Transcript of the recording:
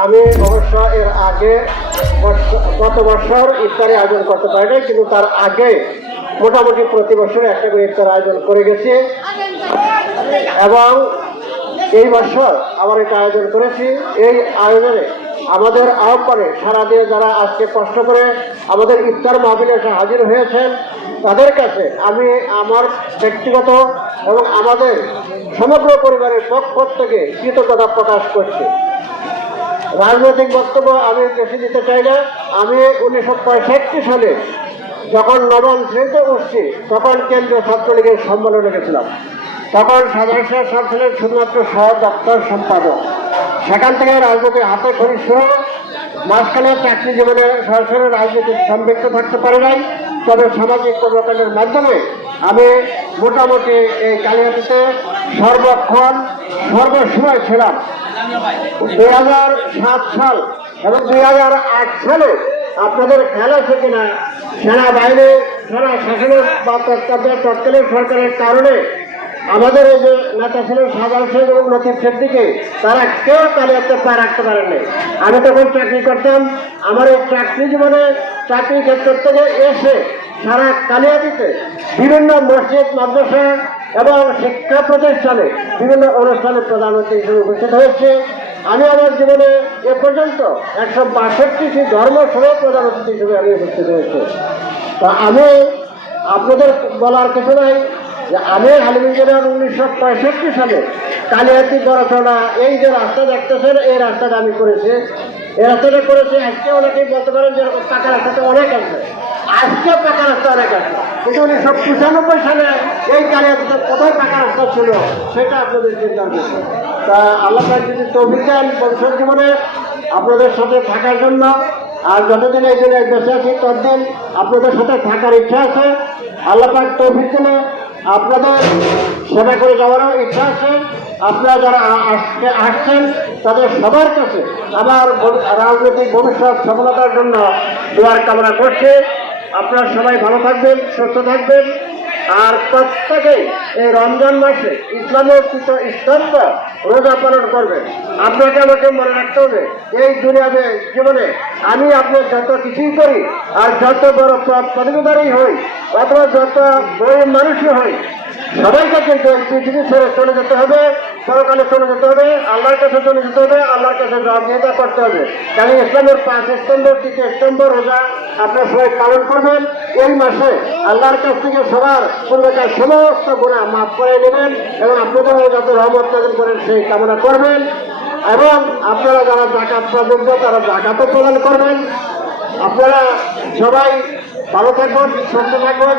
আমি অবশ্য এর আগে গত বছর ইফতারি আয়োজন করতে পারিনি, কিন্তু তার আগে মোটামুটি প্রতি বছর একটা করে ইফতার আয়োজন করে গেছি এবং এই বছর আবার এটা আয়োজন করেছি। এই আয়োজনে আমাদের আহ্বানে সারা দিয়ে যারা আজকে কষ্ট করে আমাদের ইফতার মাহফিলে এসে হাজির হয়েছেন তাদের কাছে আমি আমার ব্যক্তিগত এবং আমাদের সমগ্র পরিবারের পক্ষ থেকে কৃতজ্ঞতা প্রকাশ করছি। রাজনৈতিক বক্তব্য আমি বেশি দিতে চাই না। আমি 1965 সালে যখন নবম শ্রেণীতে উঠছি তখন কেন্দ্রীয় ছাত্রলীগের সম্মেলনে গেছিলাম। তখন সাধারণ সাহেব ছিলেন শুধুমাত্র সহ দপ্তর সম্পাদক। সেখান থেকে রাজনীতি হাতে খড়ি সহ মাঝখানে চাকরি জীবনে সরাসরি রাজনীতি সম্পৃক্ত থাকতে পারে নাই, তবে সামাজিক কর্মকাণ্ডের মাধ্যমে আমি মোটামুটি এই কালিয়াতিতে সর্বক্ষণ সর্বসময় ছিলাম। 2007 সাল এবং 2008 সালে আপনাদের খেয়াল আছে কিনা, সেনাবাহিনী সেনা শাসনের বা তৎকালীন সরকারের কারণে আমাদের এই যে নেতা ছিলেন সাধারণ সাহেব এবং লতিফ সিদ্দিকী, তারা কেউ কালিয়াতে পা রাখতে পারেননি। আমি তখন চাকরি করতাম। আমার এই চাকরি জীবনে চাকরি ক্ষেত্র থেকে এসে সারা কালিয়াতিতে বিভিন্ন মসজিদ মাদ্রাসা এবং শিক্ষা প্রতিষ্ঠানে বিভিন্ন অনুষ্ঠানে প্রধানমন্ত্রী হিসেবে উপস্থিত হয়েছে। আমি আমার জীবনে এ পর্যন্ত 162টি ধর্ম সহ প্রধানমন্ত্রী হিসেবে আমি উপস্থিত হয়েছি। তা আমি আপনাদের বলার কিছু নাই যে আমি হালিম ইঞ্জিনিয়ার 1965 সালে কালিয়াতি গড়াচড়া এই যে রাস্তা দেখতেছেন এই রাস্তাটা আমি করেছি। এই রাস্তাটা করেছি। আজকে অনেকেই বলতে পারেন যে পাকা রাস্তাতে অনেক আছে, আজকে পাকা রাস্তা অনেক আছে, কিন্তু 1995 সালে এই কালিয়াতিতে কোথায় পাকা রাস্তা ছিল সেটা আপনাদের চিন্তার বিষয়। তা আল্লাহ পাক যদি তৌফিক দেন ভবিষ্যৎ জীবনে আপনাদের সাথে থাকার জন্য, আর যতদিন এই জন্য বেঁচে আছি ততদিন আপনাদের সাথে থাকার ইচ্ছা আছে। আল্লাহ পাক তৌফিক দিলে আপনাদের সেবা করে যাওয়ারও ইচ্ছা আছে। আপনারা যারা আজকে আসছেন তাদের সবার কাছে আমার রাজনৈতিক ভবিষ্যৎ সফলতার জন্য দোয়ার কামনা করছে। আপনারা সবাই ভালো থাকবেন, সুস্থ থাকবেন, আর প্রত্যেকেই এই রমজান মাসে ইসলামের স্তম্ভ রোজা পালন করবেন। আপনাকে আমাকে মনে রাখতে হবে এই দুনিয়াতে জীবনে আমি আপনার যত কিছুই করি আর যত বড় প্রতিবাদী হই অথবা যত গরিব মানুষই হই, সবাইকে কিন্তু এই পৃথিবী ছেড়ে চলে যেতে হবে, পরকালে চলে যেতে হবে, আল্লাহর কাছে চলে যেতে হবে, আল্লাহর কাছে জবাবদিহিতা করতে হবে। কারণ ইসলামের 5 স্তম্ভ 3 স্তম্ভ রোজা আপনার সবাই পালন করবেন। এই মাসে আল্লাহর কাছ থেকে সবার পূর্বেকার সমস্ত গুনাহ মাফ করে নেবেন এবং আপনাদের যাতে রহমত নাযিল করেন সেই কামনা করবেন। এবং আপনারা যারা যাকাত প্রযোজ্য তারা যাকাতও প্রদান করবেন। আপনারা সবাই ভালো থাকবেন, সুস্থ থাকবেন।